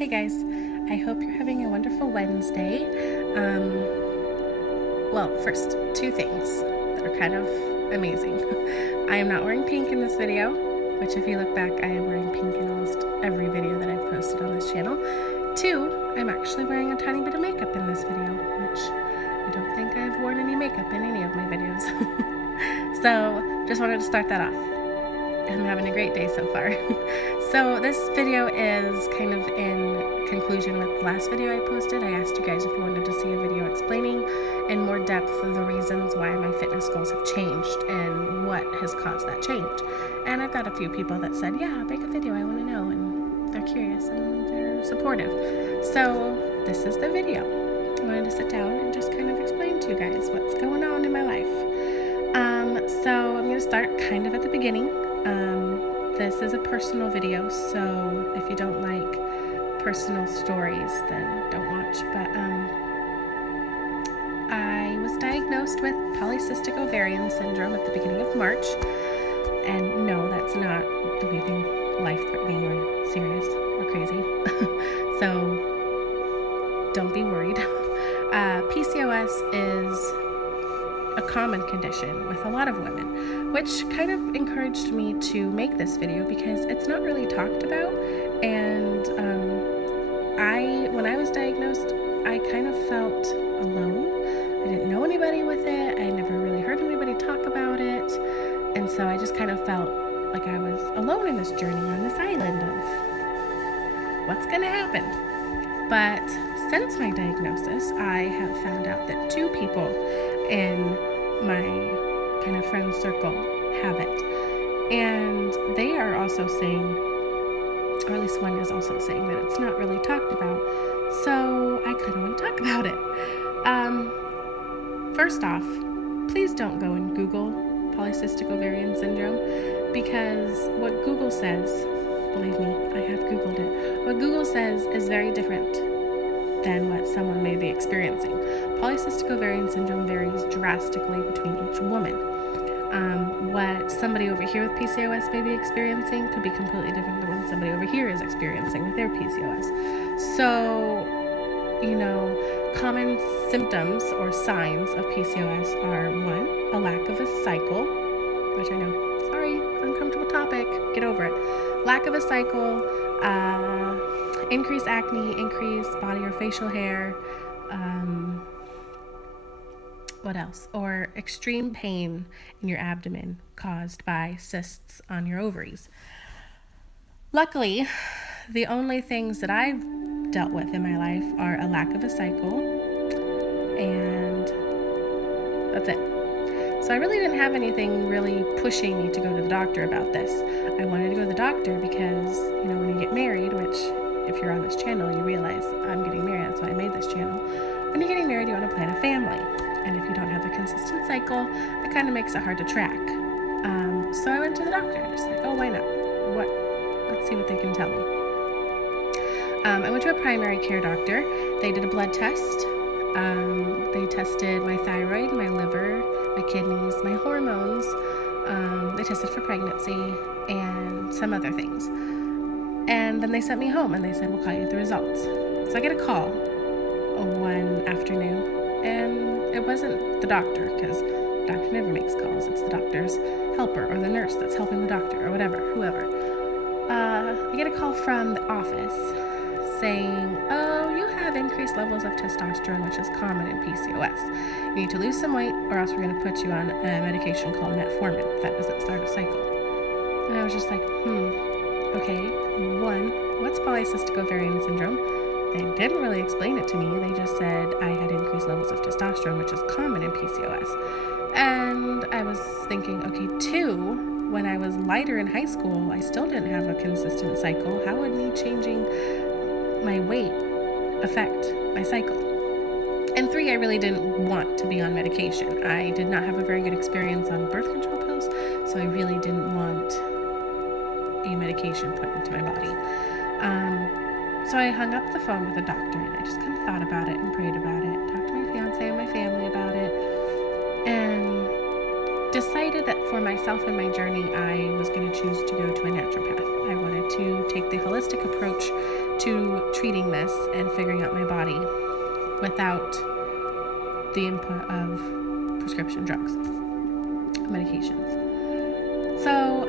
Hey guys, I hope you're having a wonderful Wednesday. First, two things that are kind of amazing. I am not wearing pink in this video, which if you look back, I am wearing pink in almost every video that I've posted on this channel. Two, I'm actually wearing a tiny bit of makeup in this video, which I don't think I've worn any makeup in any of my videos. So, just wanted to start that off. I'm having a great day so far. So this video is kind of in conclusion with the last video I posted. I asked you guys if you wanted to see a video explaining in more depth the reasons why my fitness goals have changed and what has caused that change. And I've got a few people that said, yeah, make a video, I want to know, and they're curious and they're supportive. So this is the video. I wanted to sit down and just kind of explain to you guys what's going on in my life. So I'm going to start kind of at the beginning. This is a personal video, so if you don't like personal stories, then don't watch. But I was diagnosed with polycystic ovarian syndrome at the beginning of March. And no, that's not anything life-threatening or serious or crazy. So don't be worried. PCOS is a common condition with a lot of women, which kind of encouraged me to make this video because it's not really talked about. And when I was diagnosed, I kind of felt alone. I didn't know anybody with it. I never really heard anybody talk about it. And so I just kind of felt like I was alone in this journey on this island of what's going to happen. But since my diagnosis, I have found out that two people in my kind of friend circle have it. And they are also saying, or at least one is also saying, that it's not really talked about. So I kind of want to talk about it. First off, please don't go and Google polycystic ovarian syndrome, because what Google says, believe me, I have Googled it. What Google says is very different than what someone may be experiencing. Polycystic ovarian syndrome varies drastically between each woman. What somebody over here with PCOS may be experiencing could be completely different than what somebody over here is experiencing with their PCOS. So, common symptoms or signs of PCOS are 1, a lack of a cycle, which I know, sorry, uncomfortable topic, get over it. Lack of a cycle, increased acne, increased body or facial hair, what else? Or extreme pain in your abdomen caused by cysts on your ovaries. Luckily, the only things that I've dealt with in my life are a lack of a cycle, and that's it. So I really didn't have anything really pushing me to go to the doctor about this. I wanted to go to the doctor because, when you get married, which if you're on this channel, you realize I'm getting married, that's why I made this channel. When you're getting married, you want to plan a family. And if you don't have a consistent cycle, it kind of makes it hard to track. So I went to the doctor, just like, oh, why not? Let's see what they can tell me. I went to a primary care doctor. They did a blood test. They tested my thyroid, my liver, my kidneys, my hormones. They tested for pregnancy and some other things. And then they sent me home and they said, we'll call you with the results. So I get a call one afternoon, and it wasn't the doctor, because the doctor never makes calls. It's the doctor's helper or the nurse that's helping the doctor or whoever. I get a call from the office saying, oh, you have increased levels of testosterone, which is common in PCOS. You need to lose some weight or else we're going to put you on a medication called metformin that doesn't start a cycle. And I was just like, okay, 1, what's polycystic ovarian syndrome? They didn't really explain it to me. They just said I had increased levels of testosterone, which is common in PCOS. And I was thinking, okay, 2, when I was lighter in high school, I still didn't have a consistent cycle. How would me changing my weight affect my cycle? And 3, I really didn't want to be on medication. I did not have a very good experience on birth control pills, so I really didn't want a medication put into my body. So I hung up the phone with the doctor, and I just kind of thought about it and prayed about it, talked to my fiance and my family about it, and decided that for myself and my journey, I was going to choose to go to a naturopath. I wanted to take the holistic approach to treating this and figuring out my body without the input of prescription drugs, medications. So,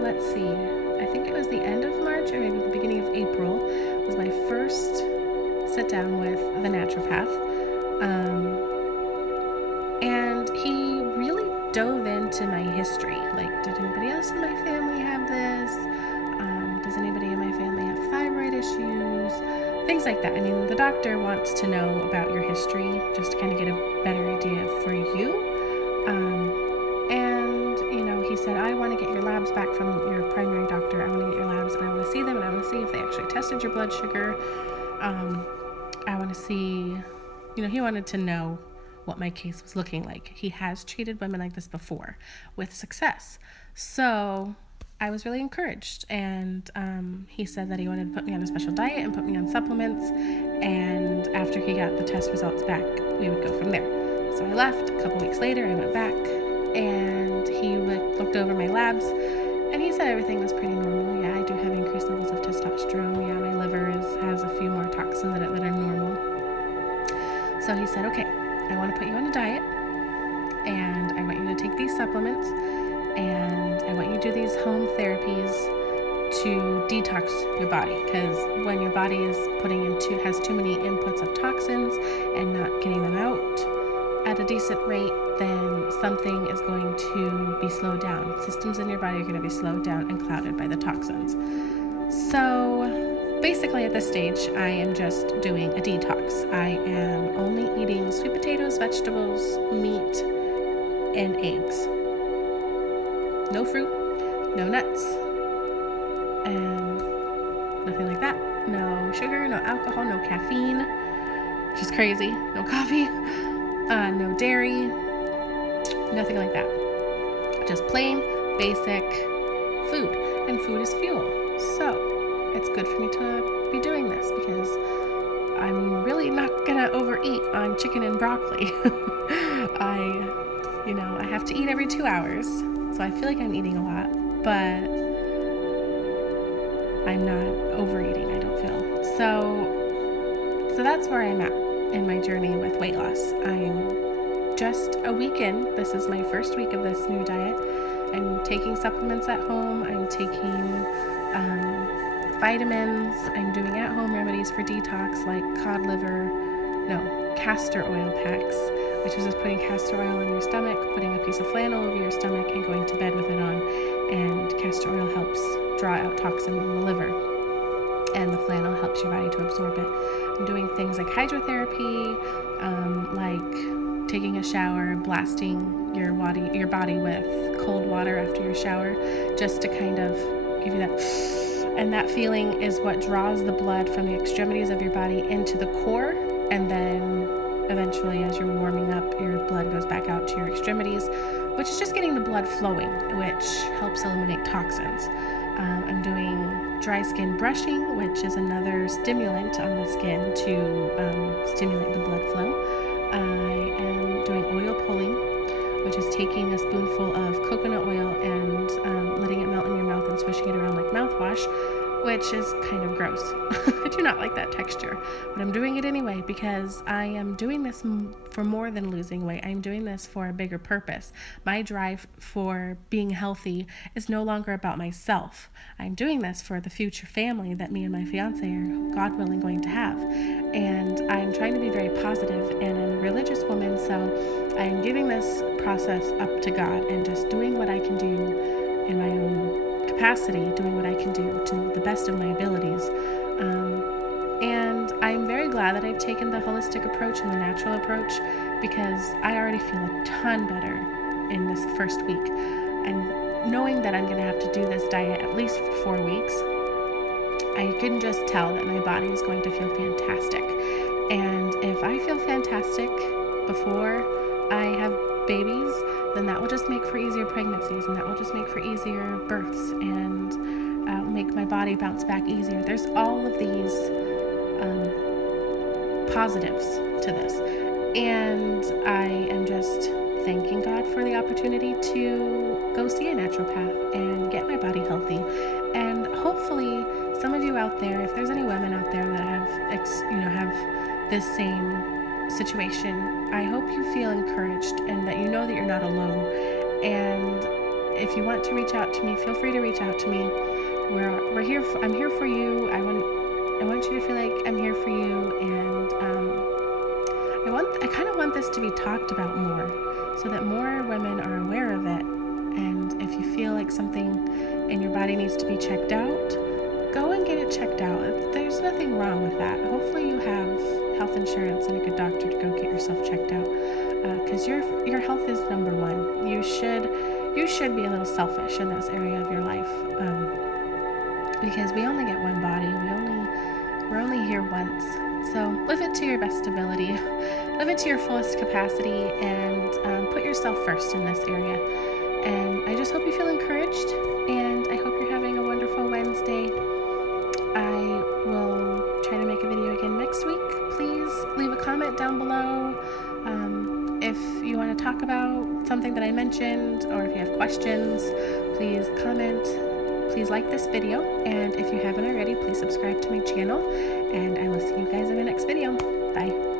let's see. I think it was the end of March or maybe the beginning of April was my first sit down with the naturopath. And he really dove into my history. Like, did anybody else in my family have this? Does anybody in my family have thyroid issues? Things like that. I mean, the doctor wants to know about your history just to kind of get a better idea for you. And, he said, I want to get your labs back from your primary doctor. I want to get your labs and I want to see them and I want to see if they actually tested your blood sugar. I want to see, he wanted to know what my case was looking like. He has treated women like this before with success. So I was really encouraged. And he said that he wanted to put me on a special diet and put me on supplements. And after he got the test results back, we would go from there. So I left. A couple weeks later, I went back and he looked over my labs and he said everything was pretty normal. Yeah, I do have increased levels of testosterone. Yeah, my liver has a few more toxins that are normal. So he said, okay, I want to put you on a diet and I want you to take these supplements and I want you to do these home therapies to detox your body, because when your body is has too many inputs of toxins and not getting them out at a decent rate, then something is going to be slowed down. Systems in your body are going to be slowed down and clouded by the toxins. So basically at this stage, I am just doing a detox. I am only eating sweet potatoes, vegetables, meat, and eggs. No fruit, no nuts, and nothing like that. No sugar, no alcohol, no caffeine, which is crazy. No coffee, no dairy, nothing like that. Just plain, basic food, and food is fuel. So it's good for me to be doing this because I'm really not gonna overeat on chicken and broccoli. I have to eat every 2 hours, so I feel like I'm eating a lot, but I'm not overeating, I don't feel. So that's where I'm at in my journey with weight loss. I'm just a week in. This is my first week of this new diet. I'm taking supplements at home. I'm taking vitamins. I'm doing at-home remedies for detox like castor oil packs, which is just putting castor oil on your stomach, putting a piece of flannel over your stomach, and going to bed with it on. And castor oil helps draw out toxin in the liver, and the flannel helps your body to absorb it. I'm doing things like hydrotherapy, like taking a shower, blasting your body with cold water after your shower, just to kind of give you that. And that feeling is what draws the blood from the extremities of your body into the core, and then eventually, as you're warming up, your blood goes back out to your extremities, which is just getting the blood flowing, which helps eliminate toxins. I'm doing dry skin brushing, which is another stimulant on the skin to stimulate the blood flow. I am doing oil pulling, which is taking a spoonful of coconut oil and letting it melt in your mouth and swishing it around like mouthwash, which is kind of gross. I do not like that texture, but I'm doing it anyway because I am doing this for more than losing weight. I'm doing this for a bigger purpose. My drive for being healthy is no longer about myself. I'm doing this for the future family that me and my fiance are, God willing, going to have. And I'm trying to be very positive, and I'm a religious woman, so I'm giving this process up to God and just doing what I can do in my own capacity, doing what I can do to the best of my abilities. And I'm very glad that I've taken the holistic approach and the natural approach, because I already feel a ton better in this first week. And knowing that I'm going to have to do this diet at least for 4 weeks, I can just tell that my body is going to feel fantastic. And if I feel fantastic before I have babies, then that will just make for easier pregnancies, and that will just make for easier births, and make my body bounce back easier. There's all of these positives to this, and I am just thanking God for the opportunity to go see a naturopath and get my body healthy, and hopefully some of you out there, if there's any women out there that have this same situation, I hope you feel encouraged and that you know that you're not alone. And if you want to reach out to me, feel free to reach out to me. We're here. I'm here for you. I want you to feel like I'm here for you, and I kind of want this to be talked about more, so that more women are aware of it. And if you feel like something in your body needs to be checked out, go and get it checked out. There's nothing wrong with that. Hopefully you have health insurance and a good doctor to go get yourself checked out, because your health is number one. You should be a little selfish in this area of your life, because we only get one body. We're only here once. So live it to your best ability, live it to your fullest capacity, and put yourself first in this area. And I just hope you feel encouraged, and I hope you're having a wonderful Wednesday. I will try to make a video again next week. Please leave a comment down below if you want to talk about something that I mentioned, or if you have questions, please comment. Please like this video, and if you haven't already, please subscribe to my channel, and I will see you guys in my next video. Bye.